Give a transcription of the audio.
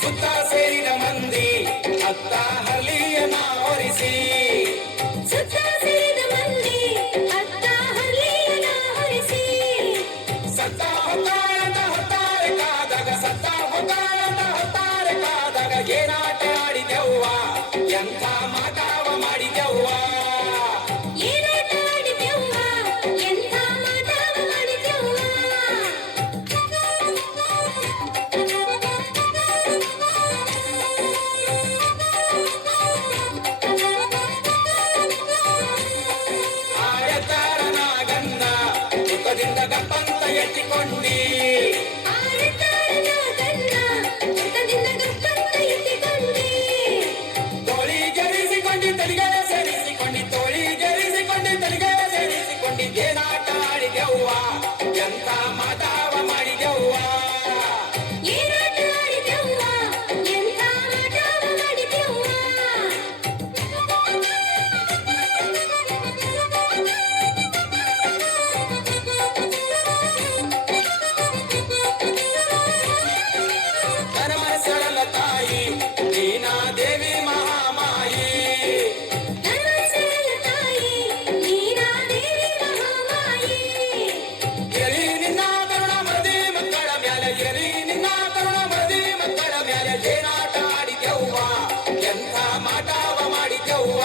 ಸುತ್ತ ಸೇರಿದ ಮಂದಿ ಅತ್ತ ಹಲಿಯನ ಹೊರಿಸಿ ಸುತ್ತ ಸೇರಿದ ಮಂದಿ ಅತ್ತ ಹಲಿಯನ ಹೊರಿಸಿ ಸತ್ತ ಹೊತ್ತಾಳಂತ ಹೊತ್ತಾರೆ ಕಾದಾಗ ಸತ್ತ ಹೊತ್ತಾಳಂತ ಹೊತ್ತಾರೆ ಕಾದಾಗ ಏನಾಟ ಆಡಿದೆವ್ವ ಎಂಥ ಮಾಟವ ಮಾಡಿದೆವ್ವ ಏನಾಟ ಆಡಿದೆವ್ವ ಎಂಥ ಮಾಟವ ಮಾಡಿದೆವ್ವ ಆಯತಾರನಾಗನ್ನ ಮುಖದಿಂದ ಗಪ್ಪಂತ ಎತ್ತಿಕೊಂಡಿ ತೋಳಿಗೆರಿಸಿಕೊಂಡಿ ತಲೆಗೆ ಸೇರಿಸಿಕೊಂಡಿ ತೋಳಿಗೆರಿಸಿಕೊಂಡಿ ತಲೆಗೆ ಸೇರಿಸಿಕೊಂಡಿ ಏನಾಟ ಆಡಿದೆವ್ವ ಎಂಥ ಮಾಟವ ಮಾಡಿದೆವ್ವ ಏನಾಟ ಆಡಿದೆವ್ವ ಎಂಥ ಮಾಟವ ಮಾಡಿದೆವ್ವ ಧರ್ಮಸ್ಥಳದ ತಾಯಿ ನೀನಾ ದೇವಿ ಮಹಾಮಾಯಿ ಧರ್ಮಸ್ಥಳದ ತಾಯಿ ನೀನಾ ದೇವಿ ಮಹಾಮಾಯಿ ಎಲಿ ನಿನ್ನ ಕರುಣ ಮರದಿ ಮಕ್ಕಳ ಮ್ಯಾಲೆ ಎಲಿ ನಿನ್ನ ಕರುಣ ಮರದಿ ಮಕ್ಕಳ ಮ್ಯಾಲೆ ಏನಾಟ ಆಡಿದೆವ್ವ ಎಂಥ ಮಾಟವ ಮಾಡಿದೆವ್ವ